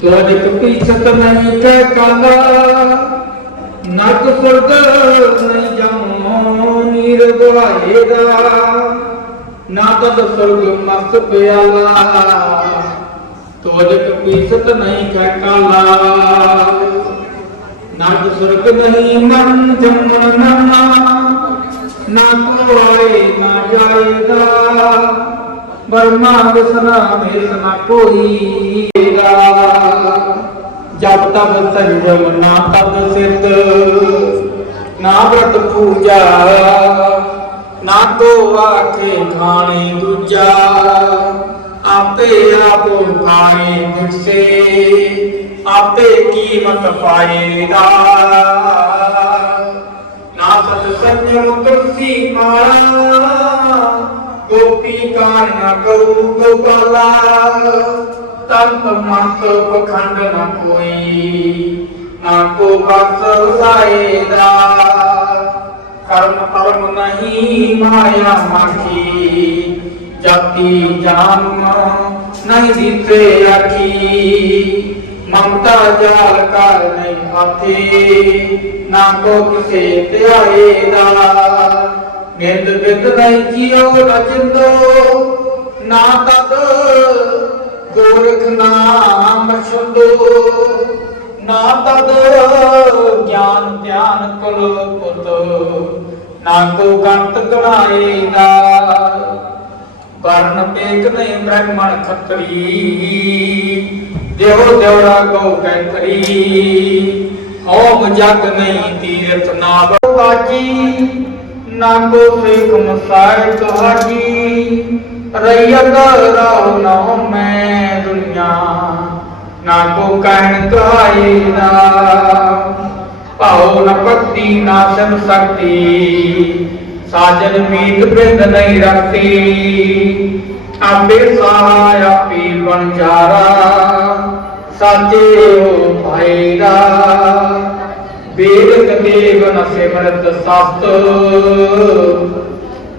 ਤੋਜ ਕਪੀਛਤ ਨਹੀਂ ਕੈ ਕਾਲਾ ਨਰਕ ਸੁਰਗ ਨਹੀਂ ਜਾਮੋ ਨੀਰ ਗਵਾਏ ਦਾ। ਨਾ ਤਦ ਸੁਰਗ ਮਸਤ ਪਿਆਲਾ, ਤੋਜ ਕਪੀਛਤ ਨਹੀਂ ਕੈ ਕਾਲਾ। ਨਰਕ ਸੁਰਗ ਨਹੀਂ ਮਨ ਜੰਮਣ ਨਾ ਨਾ ਕੋ ਨਾ ਜਾਏਗਾ ਬਰਮਾ ਵਿਸਨਾ ਮੇਸ ਕੋਈ। ਜਬ ਤਬ ਸੰਜਮ ਨਾ ਤਬ ਸਿੱਧ। ਨਾ ਵਰਤ ਪੂਜਾ। ਨਾ ਕੋ ਆਖੇ ਖਾਣੇ ਦੂਜਾ। ਆਪੇ ਆਪ ਖਾਏ ਦਿਖਸੇ ਆਪੇ ਕੀਮਤ ਪਾਏਗਾ ਨਾ ਸਤ ਸੰਜਮ ਤੁਲਸੀ ਮਾਲਾ ਗੋਪੀ ਕਾਨ ਨ ਗਉ ਗੋਪਾਲਾ ਤੰਤ ਮੰਤ ਪਖੰਡ ਨ ਕੋਈ, ਨਾ ਕੋ ਬਸ ਸਾਏਦਾ ਕਰਮ ਕਰਮ ਨਹੀਂ ਮਾਇਆ ਮਾਖੀ ਜਾਤੀ ਜਨਮ ਨਹੀਂ ਦਿੱਤੇ ਆਖੀ ਮਮਤਾ ਜਾਲ ਕਰ ਨਹੀਂ ਹਾਥੀ, ਨਾ ਕੋ ਕਿਸੇ ਧਿਆਏ ਦਾ। ਨਿੰਦ ਬਿੰਦ ਨਹੀਂ ਜੀਉ ਰਜਿੰਦੋ, ਨਾ ਤਦ ਗੋਰਖ ਨਾਮ ਛੰਦੋ ਨਾ ਤਦ ਗਿਆਨ ਧਿਆਨ ਕੁਲ ਪੁਤ, ਨਾ ਕੋ ਗੰਤ ਗਣਾਏ ਦਾ ਵਰਨ ਪੇਕ ਨਹੀਂ ਬ੍ਰਹਮਣ ਖੱਤਰੀ ਦੇਵੋ ਦੇਵੜਾ ਕੋ ਕੈਤਰੀ ਹੋਮ ਜਗ ਨਹੀਂ ਤੀਰਥ ਨਾ ਬਾਜੀ, ਨਾ ਕੋ ਸੇਖ ਮਸਾਇ ਤੁਹਾਜੀ ਰਈਅਤ ਰਾਹੁ ਨਾ ਮੈਂ ਨਾ ਕੋ ਕਹਿਣ ਕਹਾਏ ਨਾ ਭਾਉ ਨ ਭਗਤੀ ਨਾ ਸਮ ਸਕਤੀ ਸਾਜਨ ਮੀਤ ਬਿੰਦ ਨਹੀਂ ਰੱਖਤੀ ਆਪੇ ਸਹਾਇ ਆਪੇ ਬਣਜਾਰਾ ਸਾਚੇ ਹੋ ਭਾਈਦਾ ਬੇਦ ਦੇਵ ਨ ਸਿਮਰਤ ਸਤ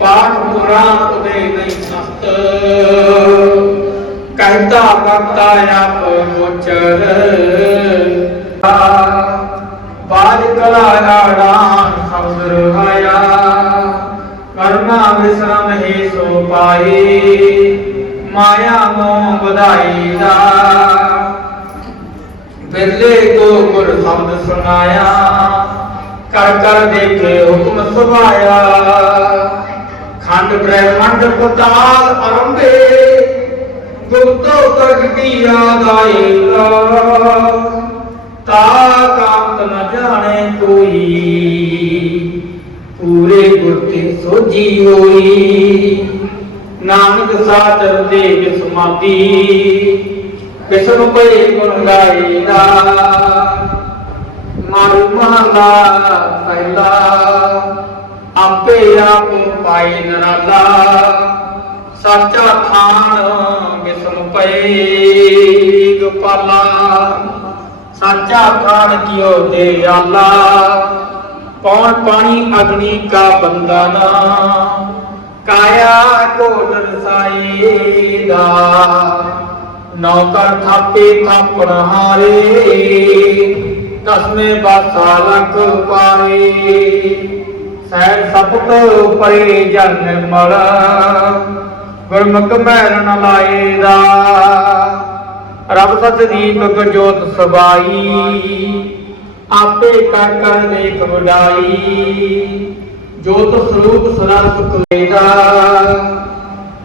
ਪਾਠ ਪੁਰਾਣ ਉਦੇ ਨਹੀਂ ਸਤ ਕਹਿਤਾ ਕਰਤਾ ਆਪ ਗੋਚਰ ਬਾਜ ਕਲਾ ਆੜਾਨ ਸਮੁਦਰ ਆਇਆ ਕਰਨਾ ਵਿਸਰਮ ਹੀ ਸੋ ਪਾਈ। ਮਾਇਆ ਮੋਹ ਵਧਾਈ ਦਾ। ਬਿਰਲੇ ਕੋ ਗੁਰ ਸ਼ਬਦ ਸੁਨਾਇਆ ਕਰ ਕਰ ਦੇਖੇ ਹੁਕਮ ਸੁਭਾਇਆ। ਖੰਡ ਬ੍ਰਹਮੰਡ ਪਤਾਲ ਅਰੰਭੇ। ਗੁਪਤੋ ਪ੍ਰਗਟੀ ਯਾਦ ਆਏਗਾ? ਤਾ ਕਾਂਤ ਨ ਜਾਣੇ ਕੋਈ। ਪੂਰੇ ਗੁਰ ਤੇ ਸੋਜੀ ਹੋਈ। ਨਾਨਕ ਸਾਚਰ ਦੇ ਸਮਾਧੀ ਵਿਸ਼ਨ ਪਏ ਗੁਣ ਗਾਏਦਾ ਮਾਰੂ ਮਹਲਾ ਪਹਿਲਾ। ਆਪੇ ਆਪ ਪਾਈ ਨਰਾਲਾ। ਸਾਚਾ ਥਾਨ ਵਿਸ਼ਨ ਪਏ ਗੋਪਾਲਾ ਸਾਚਾ ਥਾਨ ਕਿਉ ਦੇ ਆਲਾ। ਕੌਣ ਪਾਣੀ ਅਗਨੀ ਕਾ ਬੰਦਨਾ ਕਾਇਆ ਕੋ ਦਰਸਾਈ ਦਾ। ਨੌਕਰ ਥਾਪੇ ਥਾਪਣ ਹਾਰੇ ਤਸਮੇ ਬਾਸਾ ਲਖ ਪਾਰੇ ਸਹਿ ਸਪਤ ਪਰੇ ਜਨ ਨਿਰਮਲ ਗੁਰਮੁਖ ਮੈਲ ਨ ਲਾਏ ਦਾ। ਰਬ ਸਤ ਦੀਪਕ ਜੋਤ ਸਬਾਈ, ਆਪੇ ਕਰ ਕਰ ਦੇਖ ਵਡਾਈ। ਜੋਤ ਸਰੂਪ ਸਰਸ ਕੁਲੇਦਾ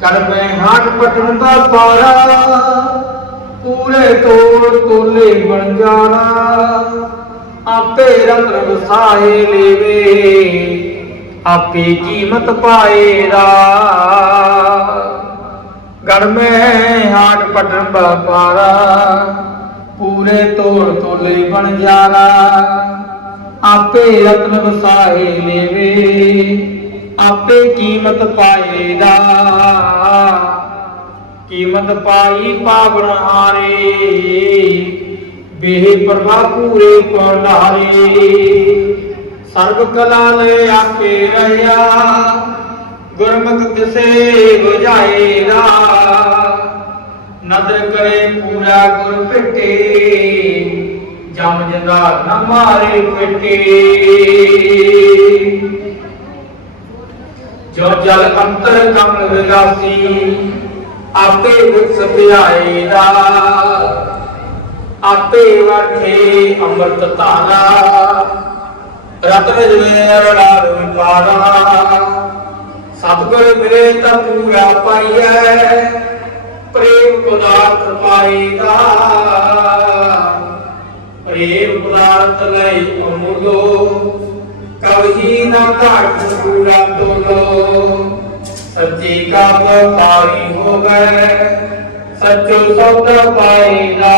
ਕਰ ਮੈਂ ਹਾਟ ਪਟਨ ਦਾ ਪਾਰਾ, ਪੂਰੇ ਤੋੜ ਤੋਲੇ ਬਣ ਜਾਣਾ। ਆਪੇ ਰਤਨ ਵਸਾਏ ਲੇਵੇ, ਆਪੇ ਕੀਮਤ ਪਾਏਦਾ ਗੜ ਮੈਂ ਹਾਟ ਪਟਨ ਦਾ ਪੂਰੇ ਤੋੜ ਤੋਲੇ ਬਣ ਜਾਣਾ ਆਪੇ ਰਤਨ ਵਸਾਏ ਲੇਵੇ, ਆਪੇ ਕੀਮਤ ਪਾਏਦਾ ਕੀਮਤ ਪਾਈ ਪਾਵਨ ਹਾਰੇ ਬੇਹ ਪ੍ਰਭਾ ਪੂਰੇ ਪੜਾਰੇ ਸਰਬ ਕਲਾ ਲੈ ਆਕੇ ਰਹਾ ਗੁਰਮੁਖ ਕਿਸੇ ਬੁਝਾਏਗਾ। ਨਦਰ ਕਰੇ ਪੂਰਾ ਗੁਰ ਭੇਟੇ ਜਮ ਜੰਦਾ ਨ ਮਾਰੇ ਪਿੱਟੇ ਜੋ ਜਲ ਅੰਤਰ ਕਮਲ ਵਿਗਾਸੀ ਆਪੇ ਵਿਕਸ ਧਿਆਏ ਦਾ ਆਪੇ ਵਰਖੇ ਅੰਮ੍ਰਿਤ ਧਾਰਾ ਰਤਨ ਜਵੇਰ ਲਾਲ ਵਿਕਾਰਾ ਸਤਿਗੁਰ ਮਿਲੇ ਤਾਂ ਪੂਰਾ ਪਾਈਐ, ਪ੍ਰੇਮ ਪਦਾਰਥ ਪਾਈਦਾ। ਪ੍ਰੇਮ ਪਦਾਰਥ ਲਈ ਅਮੁਲੋ ਕਵਹੀ ਨਾ ਘਾਟ ਪੂਰਾ ਤੋਲੋ। ਸੱਚੀ ਕਾ ਵਪਾਰੀ ਹੋਵੇ, ਸੱਚੋ ਸੌਦਾ ਪਾਈਦਾ।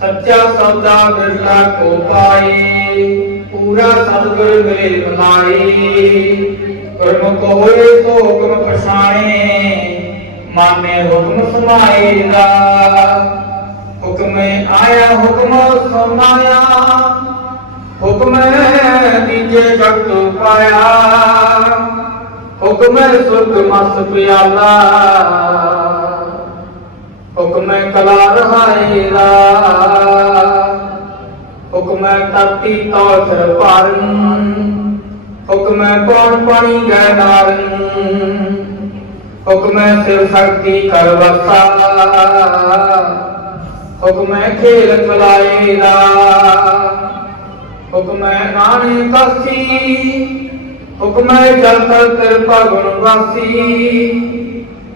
ਸੱਚਾ ਸੌਦਾ ਬਿਰਲਾ ਕੋ ਪਾਏ ਪੂਰਾ ਸਤਿਗੁਰ ਮਿਲੇ ਬੁਲਾਏ ਗੁਰਮੁਖ ਹੋਏ ਸੋ ਹੁਕਮ ਪਛਾਣੇ ਮਾਨੇ ਹੁਕਮ ਸਮਾਏਗਾ ਹੁਕਮ ਆਇਆ, ਹੁਕਮ ਸਮਾਇਆ। ਹੁਕਮ ਦੀਜੇ ਜਗਤ ਪਾਇਆ। ਹੁਕਮ ਸੁਰਗ ਮਸ ਪਿਆਲਾ। ਹੁਕਮ ਕਲਾ ਰਹਾਏਗਾ ਹੁਕਮ ਧਰਤੀ ਤੌਥ ਪਾਰਨ ਹੁਕਮ ਪੌਣ ਪਾਣੀ ਗੈ ਨਾਰਨ। ਹੁਕਮ ਸਿਰ ਸ਼ਕਤੀ ਕਰ ਵਸਾ। ਹੁਕਮ ਖੇਲ ਚਲਾਏਗਾ ਹੁਕਮ ਨਾਣੇ ਕਾਸੀ ਹੁਕਮ ਜਲ ਤਲ ਕਿਰਪਾ ਗੁਣ ਵਾਸੀ।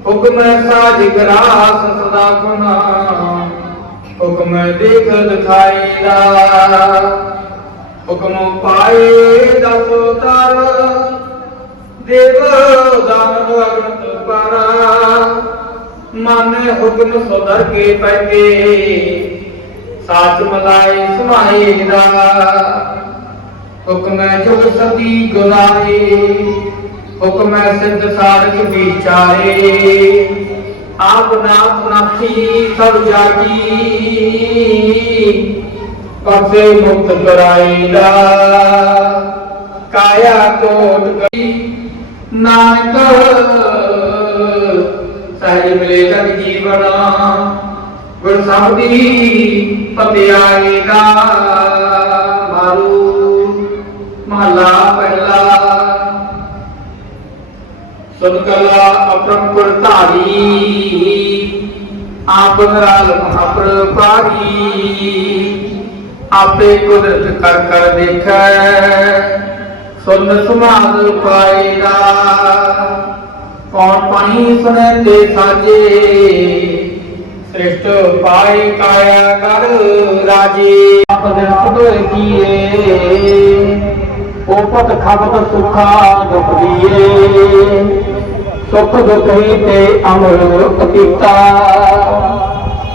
ਹੁਕਮ ਸਾਜ ਗਰਾਸ ਸਦਾ ਗੁਨਾ ਹੁਕਮ ਦੇਖ ਦਿਖਾਏਗਾ ਹੁਕਮ ਪਾਏ ਦਸ ਤਰ। ਦੇਵ ਦਾਨਵ ਅਗਨਤ ਪਰ। ਮਨ ਹੁਕਮ ਸੁਧਰ ਕੇ ਪੈਗੇ ਸਾਚ ਮਲਾਏ ਸਮਾਏਗਾ ਹੁਕਮ ਜੁਗ ਸਦੀ ਗੁਲਾਰੇ ਹੁਕਮ ਸਿੱਧ ਸਾਰਕ ਵਿਚਾਰੇ। ਆਪ ਨਾਥ ਨਾਥੀ ਸਭ ਜਾਗੀ। ਪਸੇ ਮੁਕਤ ਕਰਾਈਲਾ ਕਾਇਆ ਕੋਟ ਗਈ ਨਾਨਕ ਸਹਿਜ ਮਿਲੇ ਜਗ ਜੀਵਨਾ ਗੁਰ ਸਾਹਿਬੀ ਪਤਿਆਏਗਾ ਮਾਰੂ ਅਪਰੰਪਰ ਧਾਰੀ। ਆਪ ਨਰਾਲ ਮਹਾਪਰ ਪਾਰੀ ਆਪੇ ਕੁਦਰਤ ਕਰ ਕਰ ਦੇਖੈ, ਸੁਨ ਸੁਮਾਦ ਪਾਏਗਾ। ਕੌਣ ਪਾਣੀ ਸੁਨੇ ਤੇ ਸਾਜੇ, ਸ੍ਰਿਸ਼ਟ ਪਾਈ ਕਾਇਆ ਕਰ ਰਾਜੇ। ਆਪ ਦਿਨ ਪਦੋਏ ਕੀਏ ਉਪਤ ਖਬਤ ਸੁਖਾ ਦੁਖ ਦੀਏ ਸੁਖ ਦੁਖ ਹੀ ਤੇ ਅਮਰ ਅਤੀਤਾ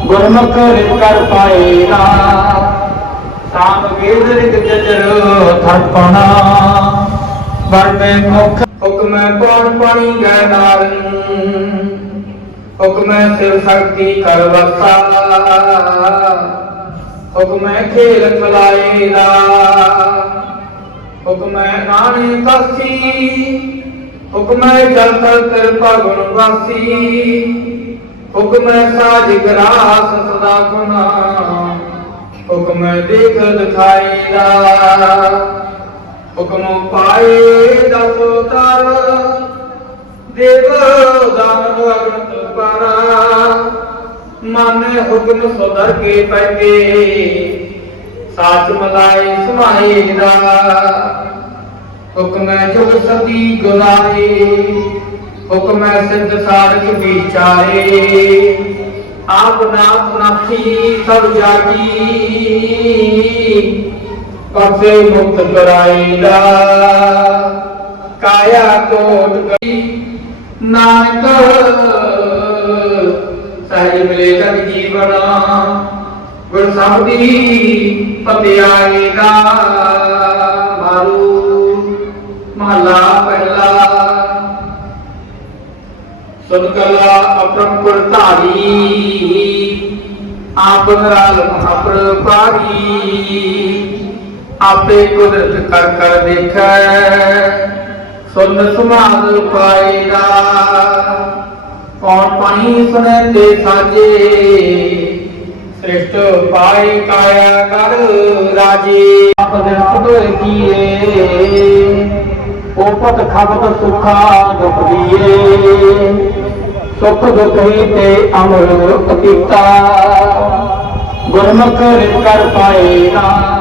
ਗੁਰਮੁਖ ਰਿਤ ਕਰ ਪਾਏਗਾ ਸਾਮ ਵੇਦ ਰਿਤ ਜਜਰ ਥਰਪਣਾ ਵਰਮੇ ਮੁਖ ਹੁਕਮ ਪੌਣ ਪਾਣੀ ਗੈ ਨਾਰਨ ਹੁਕਮ ਸਿਰ ਸ਼ਕਤੀ ਕਰ ਵਸਾ। ਹੁਕਮ ਖੇਲ ਚਲਾਏਗਾ ਹੁਕਮ ਨਾਣੇ ਕਾਸੀ ਹੁਕਮ ਜਲ ਤਲ ਕਿਰਪਾ ਵਾਸੀ। ਹੁਕਮ ਸਾਜ ਗਰਾਸ ਸਦਾ ਗੁਨਾ ਹੁਕਮ ਦੇਖ ਦਿਖਾਏਗਾ ਹੁਕਮ ਪਾਏ ਦਸ ਤਰ ਦੇਵ ਦਾਨਵ ਅਗਨਤ ਪਰ। ਮਨ ਹੁਕਮ ਸੁਧਰ ਕੇ ਪੈਗੇ ਸਾਚ ਮਲਾਏ ਸਮਾਏਗਾ ਹੁਕਮ ਜੁਗ ਸਦੀ ਗੁਲਾਰੇ ਹੁਕਮ ਸਿੱਧ ਸਾਰਕ ਵਿਚਾਰੇ। ਆਪ ਨਾਥ ਨਾਥੀ ਸਭ ਜਾਗੀ ਪਸੇ ਮੁਕਤ ਕਰਾਈਦਾ। ਕਾਇਆ ਕੋਟ ਗਈ ਨਾਨਕ ਸਹਿਜ ਮਿਲੇ ਜਗ ਜੀਵਨਾ ਗੁਰ ਸਾਹਿਬੀ ਪਤਿਆਏਗਾ ਮਾਰੂ ਮਹਲਾ ਪਹਿਲਾ। ਸੁਨ ਅਪਰੰਪਰ ਧਾਰੀ, ਆਪ ਨਰਾਲ ਮਹਾਪਰ ਪਾਰੀ ਆਪੇ ਕੁਦਰਤ ਕਰ ਕਰ ਦੇਖੈ, ਸੁਨ ਸਮਾਦ ਪਾਏਗਾ। ਕੌਣ ਪਾਣੀ ਸੁਨੇ ਤੇ ਸਾਜੇ, ਸ੍ਰਿਸ਼ਟ ਪਾਈ ਕਾਇਆ ਕਰ ਰਾਜੇ। ਆਪਦੇ ਸਦੋਏ ਕੀਏ। ਉਪਤ ਖਬਤ ਸੁਖਾ ਦੁਖ ਦੀਏ। ਸੁਖ ਦੁਖ ਤੇ ਅਮਰ ਅਤੀਤਾ ਗੁਰਮੁਖ ਰਿਤ ਕਰ ਪਾਏ ਨਾ।